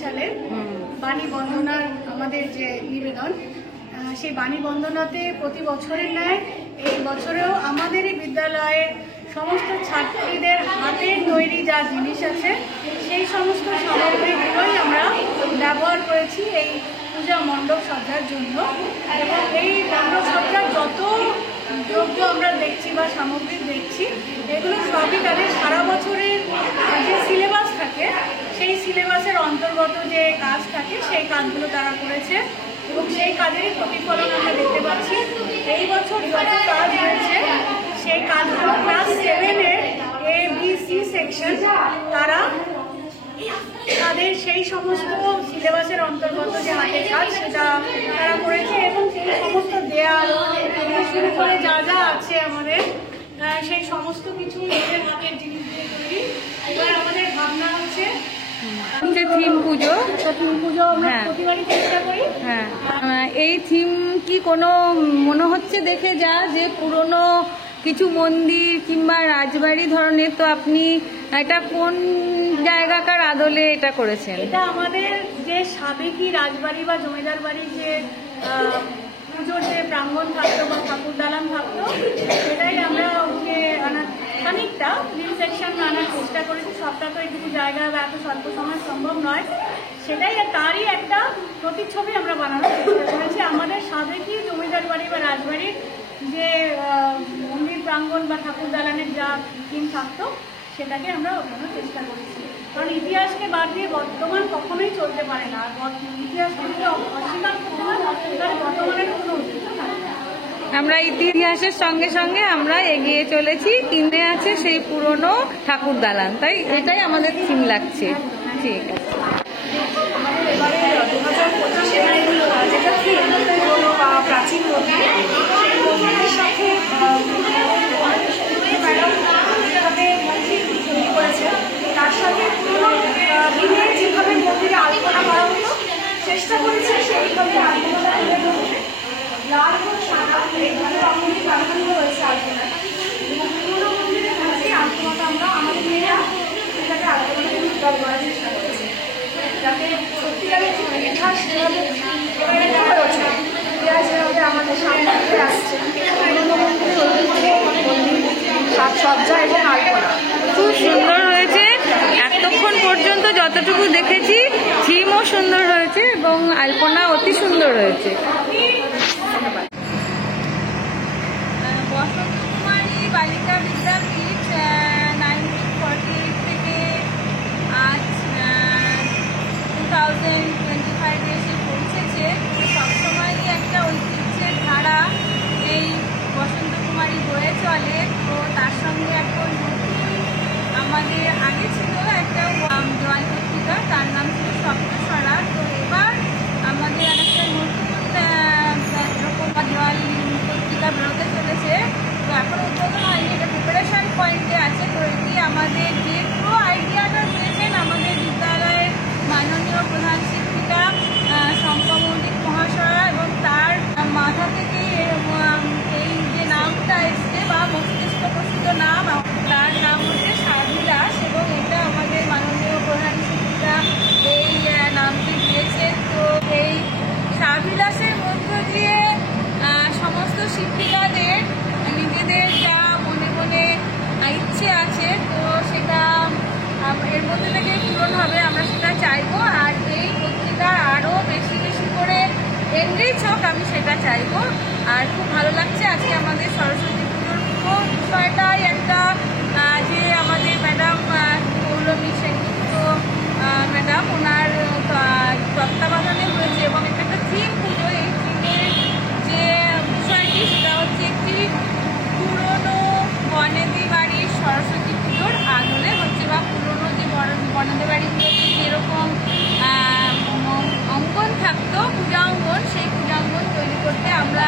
সালের বাণী বন্দনার আমাদের যে নিবেদন, সেই বাণী বন্দনাতে প্রতি বছরের ন্যায় এই বছরেও আমাদের এই বিদ্যালয়ে সমস্ত ছাত্রীদের হাতের তৈরি যা জিনিস আছে সেই সমস্ত সামগ্রীগুলোই আমরা ব্যবহার করেছি এই পূজা মণ্ডপ সজ্জার জন্য। এবং এই মণ্ডপ সজ্জার যত দ্রব্য আমরা দেখছি বা সামগ্রী দেখছি, এগুলো সবই তাদের সারা বছরের যে সিলেবাস থাকে সেই সিলেবাসের অন্তর্গত যে কাজ থাকে সেই কাজগুলো তারা করেছে এবং সেই কাজেরই প্রতিফলন আমরা দেখতে পাচ্ছি। এই বছর যত কাজ হয়েছে সেই কাজগুলো ক্লাস 7-এর ABC সেকশন তারা তাদের সেই সমস্ত সিলেবাসের অন্তর্গত যে হাতের কাজ সেটা তারা করেছে এবং সেই সমস্ত দেয়াল শুরু করে যা যা আছে আমাদের সেই সমস্ত কিছু নিজের হাতের জিনিস দিয়ে তৈরি। এবার আমাদের ভাবনা হচ্ছে থিম পুজো। থিম পুজো আমরা প্রতিবারই চেষ্টা করি। হ্যাঁ, এই থিম কি কোনো মনে হচ্ছে দেখে যা যে পুরনো কিছু মন্দির কিংবা রাজবাড়ি ধরনের, তো আপনি এটা কোন জায়গাকার আদলে এটা করেছেন? এটা আমাদের যে সাবেকি রাজবাড়ি বা জমিদার বাড়ির যে পুজোর যে প্রাঙ্গণ থাকতো বা ঠাকুর দালান থাকতো, সেটাই আমরা ওকে খানিকটা রিসেকশন আনার চেষ্টা করেছি। সবটা তো এইটুকু জায়গা বা এত স্বল্প সময় সম্ভব নয়, সেটাই তারই একটা প্রতিচ্ছবি আমরা বানানোর চেষ্টা করেছি। আমাদের সাবেকি জমিদার বাড়ি বা রাজবাড়ির যে মন্দির প্রাঙ্গণ বা ঠাকুর দালানের যা থিম থাকতো সেটাকে আমরা ওখানে চেষ্টা করেছি। কারণ ইতিহাসকে বাদ দিয়ে বর্তমান কখনোই চলতে পারে না, আর ইতিহাসকে যদি অস্বীকার করতে হয় তাহলে বর্তমানের কোনো অস্তিত্ব থাকে না। আমরা ইতিহাসের সঙ্গে সঙ্গে আমরা এগিয়ে চলেছি, কিনে আছে সেই পুরনো ঠাকুর দালান, তাই এটাই আমাদের থিম লাগছে। ঠিক আছে। এবারে 2025 যেটা থিম পুরনো বা প্রাচীন মন্দির, সেই মন্দিরের সাথে ম্যাডাম যেভাবে মন্দির তৈরি করেছে তার সাথে পুরনো দিনের যেভাবে মন্দিরে আলপনা করা হতো চেষ্টা করেছে সেইভাবে আলপনা তুলে ধরতে। লাল এবং সাদা এইভাবে রঙের ব্যবহার হয়েছে আলপনা, এবং পুরনো মন্দিরের মধ্যে আলপনাটা আমরা আমাদের মেয়েরা এটাকে আলপনাকে উদ্ধার করার চেষ্টা করেছি, যাতে সত্যিকারের ইতিহাস যেভাবে ইতিহাস যেভাবে আমাদের সামনে উঠে আসছে পুরনো মন্দিরের ঐতিহ্য, সাজসজ্জা এবং আলপনা খুব সুন্দর হয়েছে। এতক্ষণ পর্যন্ত যতটুকু দেখেছি থিমও সুন্দর হয়েছে এবং আলপনা অতি সুন্দর হয়েছে। বসন্ত কুমারী বালিকা বিদ্যাপীঠ 1948 থেকে আজ 2025 এসে পৌঁছেছে। সবসময়ই একটা ঐতিহ্যের ধারা এই বসন্ত কুমারী বয়ে চলে। তো তার সঙ্গে এখন আমাদের আগে ছিল একটা দেওয়াল পত্রিকা, তার নাম ছিল সপ্তস্বরা। তো এবার আমাদের একটা নতুন এরকম দেওয়াল পত্রিকা বেরোতে চলেছে। তো এখন উদ্বোধন হয়নি, এটা প্রিপারেশন পয়েন্টে আছে। তো এটি আমাদের যে পুরো আইডিয়াটা দিয়েছেন আমাদের বিদ্যালয়ের মাননীয় প্রধান শিক্ষিকা শম্পা মল্লিক মহাশয়া, এবং তার মাথা থেকে এই যে নামটা এসছে বা মস্তিষ্কপ্রসূত নাম, তার নাম হচ্ছে সাবিলাস, এবং এটা আমাদের মাননীয় প্রধান শিক্ষিকা এই নামটি দিয়েছেন। তো এই সাবিলাসের মধ্য দিয়ে সমস্ত শিক্ষিকাদের নিজেদের যা মনে মনে ইচ্ছে আছে তো সেটা এর মধ্যে থেকে পূরণ হবে, আমরা সেটা চাইবো। আর এই পত্রিকা আরও বেশি বেশি করে এনরিচ হোক, আমি সেটা চাইবো। আর খুব ভালো লাগছে আজকে আমাদের সরস্বতী পুজোর পুরো বিষয়টাই একটা যে আমাদের ম্যাডাম পৌলমী সেনগুপ্ত ম্যাডাম ওনার তত্ত্বাবধানে হয়েছে, এবং এটা একটা থিম পুজো। এই থিমের যে বিষয়টি সেটা হচ্ছে একটি পুরনো বনেদি বাড়ির সরস্বতী পুজোর আদলে হচ্ছে, বা পুরনো যে বনেদি বাড়িগুলোতে যেরকম অঙ্গন থাকতো পূজা অঙ্গন, সেই পূজা অঙ্গন তৈরি করতে আমরা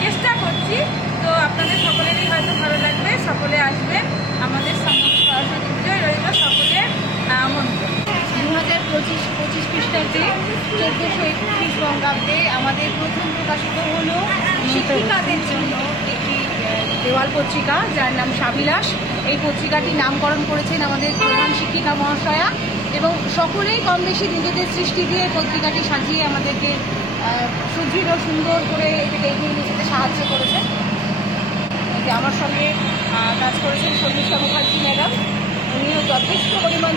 চেষ্টা করছি। তো আপনাদের সকলেরই হয়তো ভালো লাগবে, সকলে আসবেন আমাদের সরস্বতী পুজোয়, রইল সকলের আমন্ত্রণ। 2025 খ্রিস্টাব্দে 1431 বঙ্গাব্দে আমাদের প্রথম প্রকাশিত হলো শিক্ষিকাদের জন্য একটি দেওয়াল পত্রিকা যার নাম সাবিলাস। এই পত্রিকাটি নামকরণ করেছেন আমাদের প্রধান শিক্ষিকা মহাশয়া, এবং সকলেই কম বেশি নিজেদের সৃষ্টি দিয়ে পত্রিকাটি সাজিয়ে আমাদেরকে সুদৃঢ় সুন্দর করে এটাকে এগিয়ে নিয়ে যেতে সাহায্য করেছে। যে আমার সঙ্গে কাজ করেছেন শর্মিষ্ঠা মুখার্জি ম্যাডাম, উনিও যথেষ্ট পরিমাণ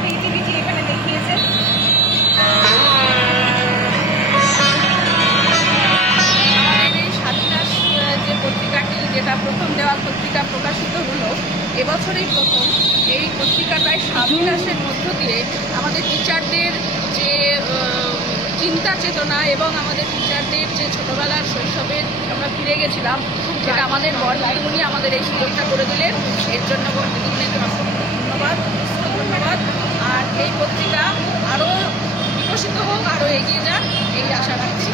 ক্রিয়েটিভিটি এখানে দেখিয়েছেন। আমাদের এই স্বাধীনাস যে পত্রিকাটি, যেটা প্রথম দেওয়াল পত্রিকা প্রকাশিত হলো এবছরেই প্রথম, এই পত্রিকাটায় স্বাধীনাসের মধ্য দিয়ে আমাদের টিচারদের যে চিন্তা চেতনা এবং আমাদের টিচারদের যে ছোটবেলার শৈশবের আমরা ফিরে গেছিলাম, যেটা আমাদের বড়দিদিমণি আমাদের এই সুযোগটা করে দিলেন। এর জন্য বড়দিদিমণিকে অসংখ্য ধন্যবাদ। আর এই পত্রিকা আরও বিকশিত হোক, আরও এগিয়ে যাক, এই আশা রাখছি।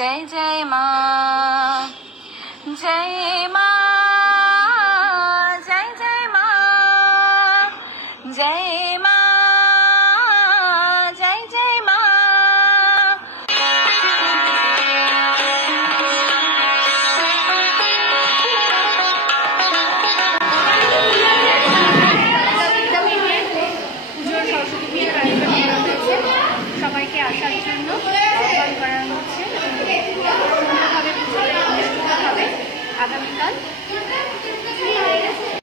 जय जय माँ, जय माँ, जय जय माँ, जय माँ, जय जय माँ। পুজোর সরস্বতী পূজার আয়োজন করা হয়েছে সবাইকে আসার জন্য।